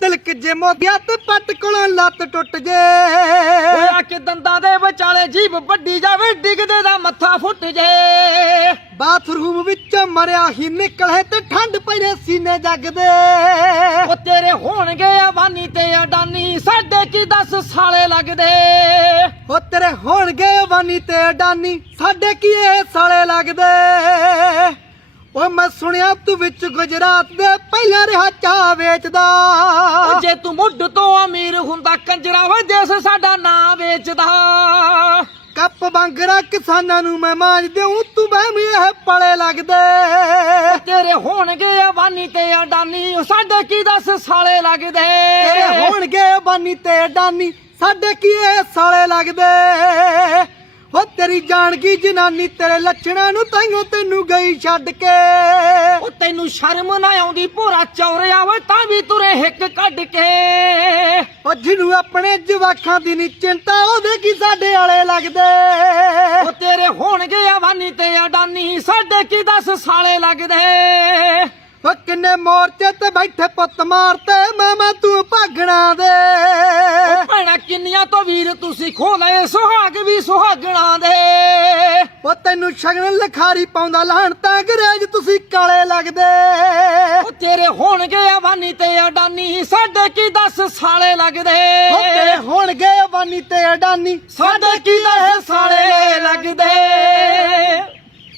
ਤਿਲਕ ਜੇ ਮੋਗਿਆ ਤੇ ਪੱਟ ਕੋਲੋਂ ਲੱਤ ਟੁੱਟ ਜੇ। ਹੋਇਆ ਕਿ ਦੰਦਾਂ ਦੇ ਵਿਚਾਲੇ ਜੀਭ ਵੱਡੀ ਜਾਵੇ ਡਿੱਗਦੇ ਦਾ ਮੱਥਾ ਫੁੱਟ ਜੇ। ਬਾਥਰੂਮ ਵਿੱਚ ਮਰਿਆ ਹੀ ਨਿਕਲੇ ਤੇ ਠੰਡ ਪਈਰੇ ਸੀਨੇ ਜਗਦੇ। ਉਹ ਤੇਰੇ ਹੋਣਗੇ ਅਵਾਨੀ ਤੇ ਅਡਾਨੀ ਸਾਡੇ ਕੀ ਦੱਸ ਸਾਲੇ ਲੱਗਦੇ? ਉਹ ਤੇਰੇ ਹੋਣਗੇ ਵਾਨੀ ਤੇ ਅਡਾਨੀ ਸਾਡੇ ਕੀ ਇਹ ਸਾਲੇ ਲੱਗਦੇ? ਓ ਮੈਂ ਸੁਣਿਆ ਤੂੰ ਵਿੱਚ ਗੁਜਰਾਤ ਦੇ ਪਹਿਲਾਂ ਰਿਹਾ ਚਾਹ ਵੇਚਦਾ। ਜੇ ਤੂੰ ਮੁੱਢ ਤੋਂ ਅਮੀਰ ਹੁੰਦਾ ਕੰਜਰਾ ਵੇ ਜਿਸ ਸਾਡਾ ਨਾਂ ਵੇਚਦਾ। ਕੱਪ ਬੰਗਰਾ ਕਿਸਾਨਾਂ ਨੂੰ ਮੈਂ ਮਾਂਜ ਦੇਉ ਤੂੰ ਬਹਿਮੀ ਇਹ ਪਲੇ ਲੱਗਦੇ। ਤੇਰੇ ਹੋਣਗੇ ਅਵਾਨੀ ਤੇ ਅਡਾਨੀ ਸਾਡੇ ਕੀ ਦੱਸ ਸਾਲੇ ਲੱਗਦੇ? ਤੇਰੇ ਹੋਣਗੇ ਬਾਨੀ ਤੇ ਅਡਾਨੀ ਸਾਡੇ ਕੀ ਇਹ ਸਾਲੇ ਲੱਗਦੇ? ਹੋ ਤੇਰੀ ਜਾਣਗੀ ਜਨਾਨੀ ਤੇਰੇ ਲੱਛਣਾਂ ਨੂੰ ਤਾਈਓ ਤੈਨੂੰ ਗਈ ਛੱਡ ਕੇ। ਉਹ ਤੈਨੂੰ ਸ਼ਰਮ ਨਾ ਆਉਂਦੀ ਭੋਰਾ ਚੌਰਿਆ ਵੇ ਤਾਂ ਵੀ ਤੁਰੇ ਹਿੱਕ ਕੱਢ ਕੇ। ਉਹ ਜਿਹਨੂੰ ਆਪਣੇ ਜਵਾਖਾਂ ਦੀ ਨੀ ਚਿੰਤਾ ਉਹਦੇ ਕੀ ਸਾਡੇ ਵਾਲੇ ਲੱਗਦੇ? ਉਹ ਤੇਰੇ ਹੋਣਗੇ ਅਵਾਨੀ ਤੇ ਅਡਾਨੀ ਸਾਡੇ ਕੀ ਦੱਸ ਸਾਲੇ ਲੱਗਦੇ? ਉਹ ਕਿੰਨੇ ਮੋਰਚੇ ਤੇ ਬੈਠੇ ਪੁੱਤ ਮਾਰਤੇ ਮਾਮਾ ਤੂੰ ਭਾਗਣਾ ਦੇ। ਉਹ ਭੈਣਾ ਕਿੰਨੀਆਂ ਤੋਂ ਵੀਰ ਤੁਸੀਂ ਖੋ ਲਏ ਸੁਹਾਗ ਵੀ ਉਹ ਤੈਨੂੰ ਸ਼ਗਨ ਲਖਾਰੀ ਪਾਉਂਦਾ ਲਾਹਣ ਤਾਂ ਅੰਗਰੇਜ਼ ਤੁਸੀਂ ਕਾਲੇ ਲੱਗਦੇ। ਉਹ ਤੇਰੇ ਹੋਣਗੇ ਅਵਾਨੀ ਤੇ ਅਡਾਨੀ ਸਾਡੇ ਕੀ ਦੱਸ ਸਾਲੇ ਲੱਗਦੇ? ਉਹ ਤੇਰੇ ਹੋਣਗੇ ਵਾਨੀ ਤੇ ਅਡਾਨੀ ਸਾਡੇ ਕੀ ਦੱਸ ਸਾਲੇ